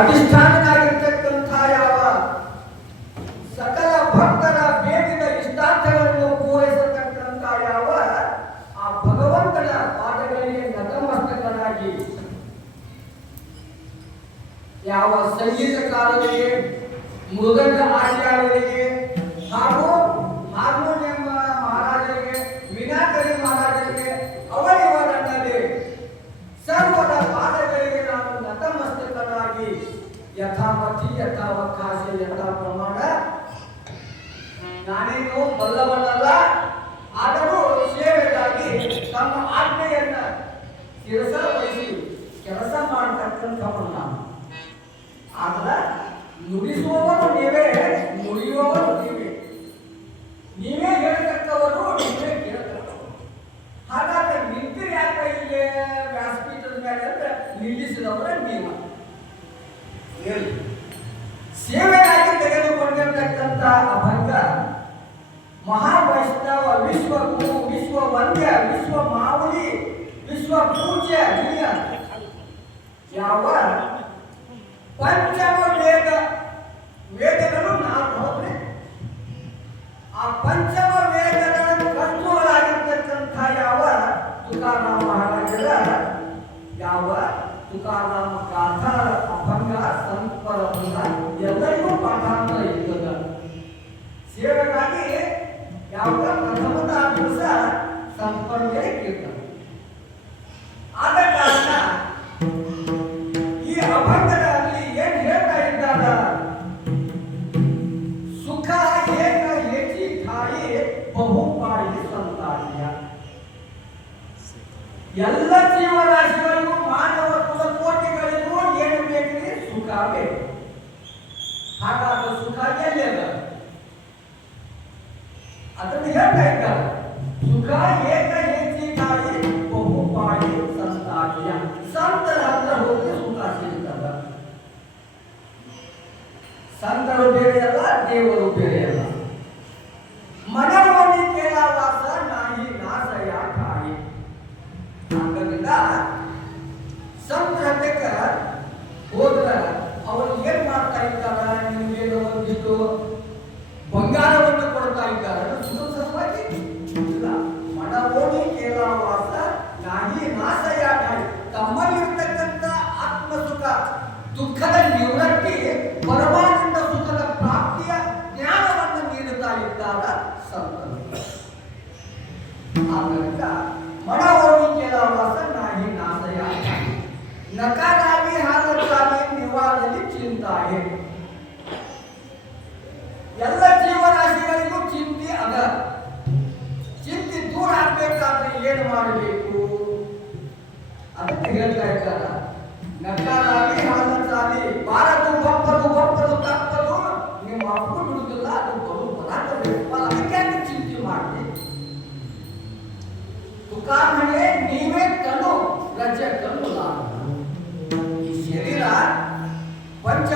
ಅಧಿಷ್ಠಾನನಾಗಿರ್ತಕ್ಕಂಥ ಯಾವ ಸಕಲ ಭಕ್ತರ ಬೇಡಿದ ಇಷ್ಟಾರ್ಥಗಳನ್ನು ಪೂರೈಸತಕ್ಕಂಥ ಯಾವ ಆ ಭಗವಂತನ ಪಾದಗಳಿಗೆ ನತಮಸ್ತಕನಾಗಿ ಯಾವ ಸಂಗೀತಕಾರರಿಗೆ, ಮೃದಂಗ ಆಚಾರ್ಯರಿಗೆ ಹಾಗೂ ಹಾರ್ಮೋನಿಯಂ ಮಹಾರಾಜರಿಗೆ, ಮೀನಾಕರಿ ಮಹಾರಾಜರಿಗೆ, ಅವರಿವರನ್ನಲ್ಲಿ ಸರ್ವರ ಪಾದಗಳಿಗೆ ನಾನು ನತಮಸ್ತಕನಾಗಿ ಯಥಾಪತಿ ಯಥಾವಕಾಶ ಯಥಾ ಪ್ರಮಾಣ ನಾನೇನು ಬಲ್ಲವನಲ್ಲ, ಆದರೂ ಸೇವೆಗಾಗಿ ತಮ್ಮ ಆಜ್ಞೆಯನ್ನ ಶಿರಸ ವಹಿಸಿ ಕೆಲಸ ಮಾಡತಕ್ಕಂಥವನು ನಾನು. ಆದ್ರೆ ನುಡಿಸುವವರು ನೀವೇ, ನುಡಿಯುವವರು ನೀವೇ, ನೀವೇ ಹೇಳ್ತಕ್ಕವರು, ನೀವೇ ಕೇಳ್ತಕ್ಕವರು. ಹಾಗಾದ್ರೆ ನಿಂತಿರಿ ಯಾಕೆ ಇಲ್ಲಿ ವ್ಯಾಸಪೀಠದ ಮೇಲೆ ಅಂದ್ರೆ ನಿಲ್ಲಿಸಿದವರ ನೀವು ಹೇಳಿ. ಸೇವೆಗಾಗಿ ತೆಗೆದುಕೊಂಡಿರ್ತಕ್ಕಂಥ ಅಭಂಗ ಮಹಾವೈಷ್ಣವ, ವಿಶ್ವಗುರು, ವಿಶ್ವ ವಂದ್ಯ, ವಿಶ್ವ ಮಾವುಲಿ, ವಿಶ್ವ ಪೂಜ್ಯ ಯಾವ ಪಂಚಮ ವೇದಗಳು ನಾವು ಹೋದ್ರೆ ಆ ಪಂಚಮ ವೇದಗಳ ಕರ್ತೃಗಳಾಗಿರ್ತಕ್ಕಂಥ ಯಾವ ತುಕಾರಾಮ ಮಹಾರಾಜರ ಯಾವ ತುಕಾರಾಮ ಗಾಥಾ ಅಭಂಗ ಸಂಪರ ಎಲ್ಲರಿಗೂ ಪಾಠಾಂತರ ಇರ್ತದ. ಸೇವೆಗಾಗಿ ಯಾವ ಪ್ರಥಮದ ದಿವಸ ಸಂಪರ್ಕ ಕೀರ್ತನೆ. ಆದ ಕಾರಣ ಈ ಅಭಂಗದಲ್ಲಿ ಏನ್ ಹೇಳ್ತಾ ಇದ್ದಾರ, ಸುಖ ಏಕ ಏಕಿ ಖಾಯಿ ಬಹುಪಾಯಿ ಸಂತಾನಿಯ. ಎಲ್ಲ ಜೀವರಾಶಿಗಳಿಗೂ ಮಾನವ ಕುಲಕೋಟಿಗಳಿಗೂ ಏನು ಬೇಕ್ರಿ? ಸುಖ ಬೇಕು. ಹಾಗಾದ ಸುಖ ಎಲ್ಲಿದೆ ಅದನ್ನು ಹೇಳ್ತಾ ಇದ್ದಾರೆ. ಸುಖ ಏಕ ಏಕಿ ಖಾಯಿ ಬಹುಪಾಯಿ ಸಂತಾನಿಯ. ಸಂತರ ಹತ್ರ ಹೋಗಿ ಸುಖ ಸಿಗ್ತದ. ಸಂತರು ಬೇರೆ ಅಲ್ಲ, ದೇವರು ಬೇರೆ ಅಲ್ಲ. ಮನೋಮಿ ಕೇಳವಾಸ ನಾಯಿ ನಾಸಯ ಕಾಯಿ. ಆದ್ದರಿಂದ ಸಂತರ ಹತ್ತಕ್ಕ ಹೋದ್ರ ಅವರು ಏನ್ ಮಾಡ್ತಾ ಇದ್ದಾರ? ನಿಮ್ಗೇನು ಒಂದಿಷ್ಟು ಬಂಗಾರವನ್ನು ಕೊಡ್ತಾ ಇದ್ದಾರೆ ಸುಖವಾಗಿ ಇಲ್ಲ. ಮನೋಮಿ ಕೇಳವಾಸ ನಾಯಿ ನಾಸಯ ಕಾಯಿ. ತಮ್ಮಲ್ಲಿರ್ತಕ್ಕಂಥ ಆತ್ಮ ಸುಖ, ದುಃಖದ ನಿವೃತ್ತಿ, ಪರಮಾನಂದ ಸುಖದ ಪ್ರಾಪ್ತಿಯ ಜ್ಞಾನವನ್ನು ನೀಡುತ್ತಾ ಇದ್ದಾರ ಸಂತರು. ಆದ್ದರಿಂದ ಮನೋಮಿ ಕೇಳವಾಸ ನಾಯಿ ನಾಸಯ ನಕಾರಾಗಿ ಹಾಲಕ್ಕಾಗಿ ನಿವಾರಣೆ ಚಿಂತಾಯೆ. ಎಲ್ಲ ಜೀವರಾಶಿಗಳಿಗೂ ಚಿಂತೆ ಅದ. ಚಿಂತೆ ದೂರ ಆಗ್ಬೇಕಾದ್ರೆ ಏನು ಮಾಡಬೇಕು ಅದಕ್ಕೆ ಹೇಳ್ತಾ ಇದ್ದಾರ. ನಕಾರಾಗಿ ಹಾಲಕ್ಕಾಗಿ ಬಾರದು ಬಪ್ಪದು ಬಪ್ಪದು ತಪ್ಪದು ನಿಮ್ಮ ಅಪ್ಪು ಬಿಡುದಿಲ್ಲ, ಅದು ಬರುತ್ತಲ್ಲ, ಅದಕ್ಕೆ ಚಿಂತೆ ಮಾಡಿ. ತುಕಾಮಣೆ ನೀವೇ ಕಣ್ಣು ರಜೆ ಕಣ್ಣು. ಈ ಶರೀರ ಪಂಚ